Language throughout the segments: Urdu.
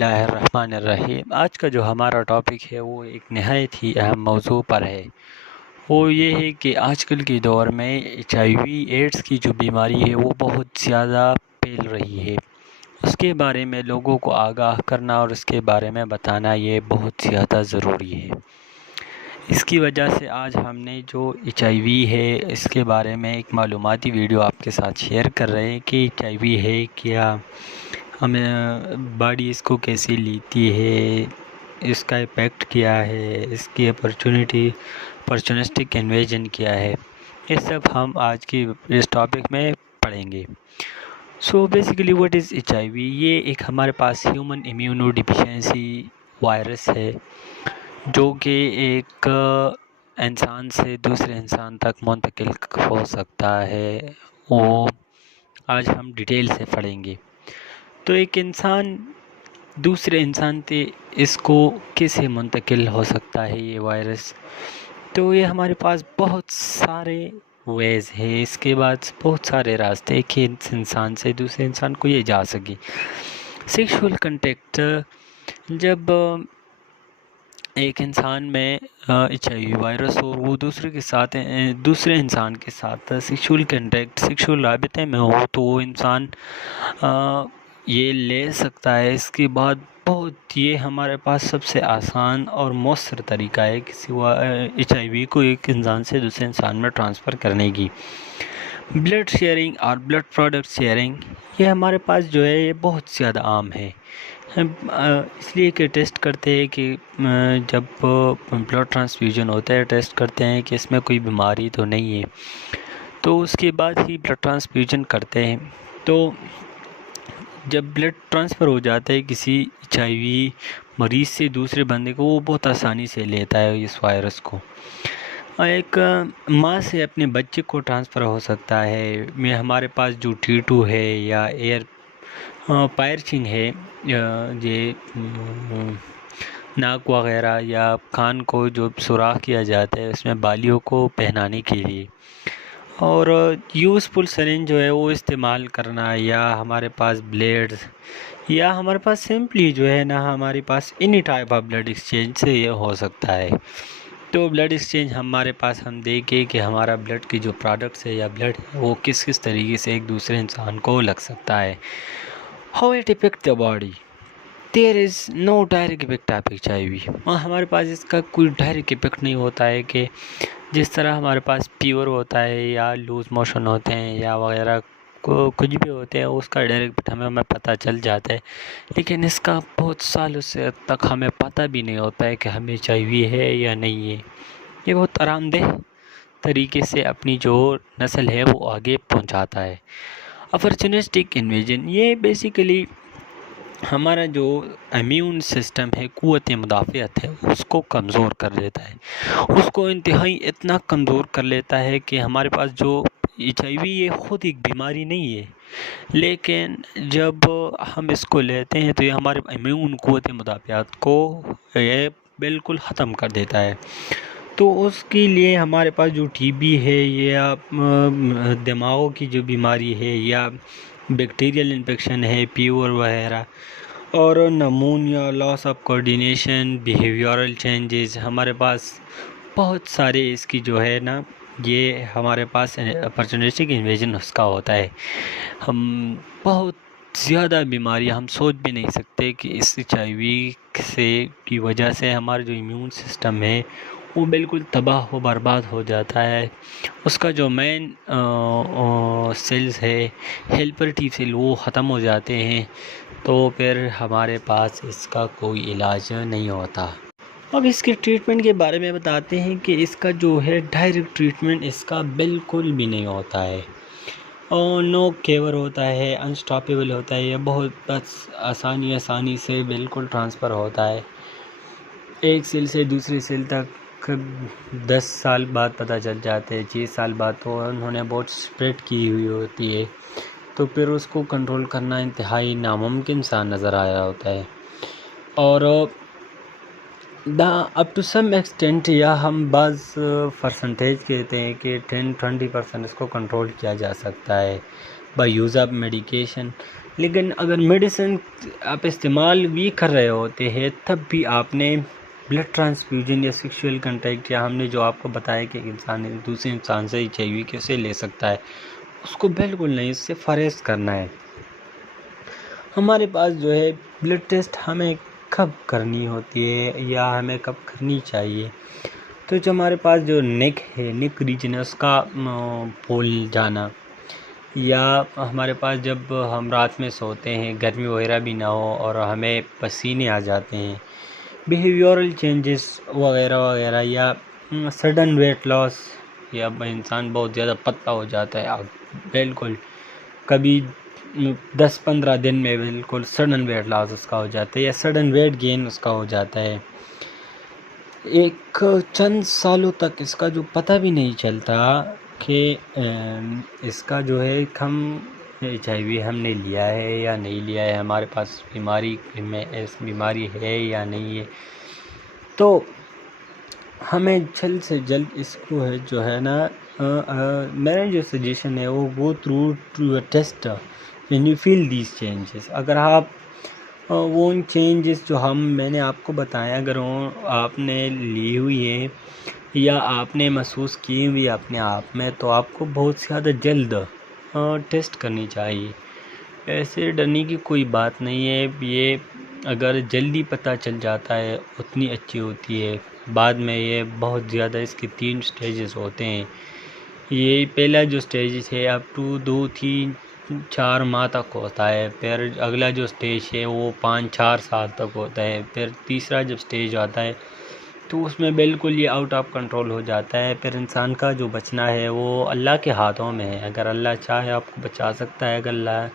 اللہ الرحمن الرحیم۔ آج کا جو ہمارا ٹاپک ہے وہ ایک نہایت ہی اہم موضوع پر ہے۔ وہ یہ ہے کہ آج کل کے دور میں HIV ایڈز کی جو بیماری ہے وہ بہت زیادہ پھیل رہی ہے۔ اس کے بارے میں لوگوں کو آگاہ کرنا اور اس کے بارے میں بتانا یہ بہت زیادہ ضروری ہے۔ اس کی وجہ سے آج ہم نے جو HIV ہے اس کے بارے میں ایک معلوماتی ویڈیو آپ کے ساتھ شیئر کر رہے ہیں کہ HIV ہے کیا، ہمیں باڈی اس کو کیسے لیتی ہے، اس کا ایفیکٹ کیا ہے، اس کی اپرچونسٹک انویژن کیا ہے، یہ سب ہم آج کی اس ٹاپک میں پڑھیں گے۔ So basically what is HIV؟ یہ ایک ہمارے پاس ہیومن امیونو ڈیفیشنسی وائرس ہے جو کہ ایک انسان سے دوسرے انسان تک منتقل ہو سکتا ہے۔ وہ آج ہم ڈیٹیل سے پڑھیں گے۔ تو ایک انسان دوسرے انسان سے اس کو کیسے منتقل ہو سکتا ہے یہ وائرس؟ تو یہ ہمارے پاس بہت سارے ویز ہے، اس کے بعد بہت سارے راستے کہ اس انسان سے دوسرے انسان کو یہ جا سکے۔ سیکشول کنٹیکٹ، جب ایک انسان میں HIV وائرس ہو، وہ دوسرے انسان کے ساتھ سیکشول کنٹیکٹ، سیکشول رابطے میں ہو، تو وہ انسان یہ لے سکتا ہے۔ اس کے بعد یہ ہمارے پاس سب سے آسان اور مؤثر طریقہ ہے کسی HIV کو ایک انسان سے دوسرے انسان میں ٹرانسفر کرنے کی۔ بلڈ شیئرنگ اور بلڈ پروڈکٹ شیئرنگ یہ ہمارے پاس جو ہے یہ بہت زیادہ عام ہے، اس لیے کہ ٹیسٹ کرتے ہیں کہ جب بلڈ ٹرانسفیوژن ہوتا ہے ٹیسٹ کرتے ہیں کہ اس میں کوئی بیماری تو نہیں ہے، تو اس کے بعد ہی بلڈ ٹرانسفیوژن کرتے ہیں۔ تو جب بلڈ ٹرانسفر ہو جاتا ہے کسی HIV مریض سے دوسرے بندے کو، وہ بہت آسانی سے لیتا ہے اس وائرس کو۔ ایک ماں سے اپنے بچے کو ٹرانسفر ہو سکتا ہے۔ ہمارے پاس جو T2 ہے یا ایئر پائرچنگ ہے، یہ ناک وغیرہ یا کان کو جو سوراخ کیا جاتا ہے اس میں بالیوں کو پہنانے کے لیے، اور یوزفل سرنج جو ہے وہ استعمال کرنا، یا ہمارے پاس بلیڈز، یا ہمارے پاس سمپلی جو ہے نا ہمارے پاس any type of blood exchange سے یہ ہو سکتا ہے۔ تو بلڈ ایکسچینج ہمارے پاس ہم دیکھیں کہ ہمارا بلڈ کی جو پروڈکٹس ہے یا بلڈ ہے وہ کس طریقے سے ایک دوسرے انسان کو لگ سکتا ہے۔ How it affect the body? There is no direct effect of HIV۔ ہمارے پاس اس کا کوئی ڈائریکٹ افیکٹ نہیں ہوتا ہے کہ جس طرح ہمارے پاس فیور ہوتا ہے یا لوز موشن ہوتے ہیں یا وغیرہ کچھ بھی ہوتے ہیں، اس کا ڈائریکٹ ہمیں پتہ چل جاتا ہے، لیکن اس کا بہت سالوں سے تک ہمیں پتہ بھی نہیں ہوتا ہے کہ ہمیں HIV ہے یا نہیں ہے۔ یہ بہت آرام دہ طریقے سے اپنی جو نسل ہے وہ آگے پہنچاتا ہے۔ اپرچونسٹک انویژن، یہ بیسیکلی ہمارا جو امیون سسٹم ہے، قوت مدافعت ہے، اس کو کمزور کر دیتا ہے، اس کو انتہائی اتنا کمزور کر لیتا ہے کہ ہمارے پاس جو HIV یہ خود ایک بیماری نہیں ہے، لیکن جب ہم اس کو لیتے ہیں تو یہ ہمارے امیون قوت مدافعت کو یہ بالکل ختم کر دیتا ہے۔ تو اس کے لیے ہمارے پاس جو TB ہے یا دماغوں کی جو بیماری ہے یا بیکٹیریل انفیکشن ہے، فیور وغیرہ، اور pneumonia, loss of coordination, behavioural changes, ہمارے پاس بہت سارے اس کی جو ہے نا یہ ہمارے پاس اپرچونسٹک انویژن اس کا ہوتا ہے۔ ہم بہت زیادہ بیماریاں ہم سوچ بھی نہیں سکتے کہ اس HIV سے کی وجہ سے ہمارا جو امیون سسٹم ہے وہ بالکل تباہ و برباد ہو جاتا ہے۔ اس کا جو مین سیلز ہے، ہیلپر T سیل، وہ ختم ہو جاتے ہیں، تو پھر ہمارے پاس اس کا کوئی علاج نہیں ہوتا۔ اب اس کے ٹریٹمنٹ کے بارے میں بتاتے ہیں کہ اس کا جو ہے ڈائریکٹ ٹریٹمنٹ اس کا بالکل بھی نہیں ہوتا ہے، اور نو کیور ہوتا ہے، انسٹاپیبل ہوتا ہے، یہ بہت بس آسانی سے بالکل ٹرانسفر ہوتا ہے ایک سیل سے دوسری سیل تک۔ 10 سال بعد پتہ چل جاتے ہیں، 6 سال بعد، تو انہوں نے بہت اسپریڈ کی ہوئی ہوتی ہے، تو پھر اس کو کنٹرول کرنا انتہائی ناممکن سا نظر آیا ہوتا ہے۔ اور اپ ٹو سم ایکسٹینٹ، یا ہم بعض پرسنٹیج کہتے ہیں کہ 10-20% اس کو کنٹرول کیا جا سکتا ہے بائی یوز آف میڈیکیشن۔ لیکن اگر میڈیسن آپ استعمال بھی کر رہے ہوتے ہیں تب بھی آپ نے بلڈ ٹرانسفیوژن یا سیکشول کنٹیکٹ یا ہم نے جو آپ کو بتایا کہ انسان دوسرے انسان سے ایچ آئی وی کیسے لے سکتا ہے، اس کو بالکل نہیں، اس سے پرہیز کرنا ہے۔ ہمارے پاس جو ہے بلڈ ٹیسٹ ہمیں کب کرنی ہوتی ہے یا ہمیں کب کرنی چاہیے، تو جو ہمارے پاس جو نیک ہے، نیک ریجن ہے، اس کا پھول جانا، یا ہمارے پاس جب ہم رات میں سوتے ہیں گرمی وغیرہ بھی نہ ہو اور ہمیں پسینے آ جاتے ہیں، بیہیویورل چینجز وغیرہ وغیرہ، یا سڈن ویٹ لاس، یا انسان بہت زیادہ پتلا ہو جاتا ہے، بالکل کبھی 10-15 دن میں بالکل سڈن ویٹ لاس اس کا ہو جاتا ہے، یا سڈن ویٹ گین اس کا ہو جاتا ہے، ایک چند سالوں تک اس کا جو پتہ بھی نہیں چلتا کہ اس کا جو ہے ہم ایچ آئی وی ہم نے لیا ہے یا نہیں لیا ہے، ہمارے پاس بیماری میں بیماری ہے یا نہیں ہے۔ تو ہمیں جلد سے جلد اس کو ہے جو ہے نا، میرا جو سجیشن ہے وہ go through test when you feel these changes. اگر آپ وہ چینجز جو میں نے آپ کو بتایا اگر وہ آپ نے لی ہوئی ہے یا آپ نے محسوس کی ہوئی اپنے آپ میں، تو آپ کو بہت زیادہ جلد ٹیسٹ کرنی چاہیے۔ ایسے ڈرنے کی کوئی بات نہیں ہے، یہ اگر جلدی پتہ چل جاتا ہے اتنی اچھی ہوتی ہے۔ بعد میں یہ بہت زیادہ اس کے 3 سٹیجز ہوتے ہیں۔ یہ پہلا جو سٹیج ہے اپ ٹو 2-3-4 ماہ تک ہوتا ہے، پھر اگلا جو سٹیج ہے وہ 5-4 سال تک ہوتا ہے، پھر تیسرا جب سٹیج آتا ہے تو اس میں بالکل یہ آؤٹ آف کنٹرول ہو جاتا ہے۔ پھر انسان کا جو بچنا ہے وہ اللہ کے ہاتھوں میں ہے، اگر اللہ چاہے آپ کو بچا سکتا ہے، اگر اللہ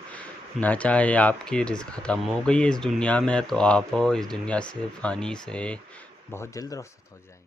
نہ چاہے آپ کی رزق ختم ہو گئی ہے اس دنیا میں تو آپ اس دنیا سے فانی سے بہت جلد رخصت ہو جائیں گے۔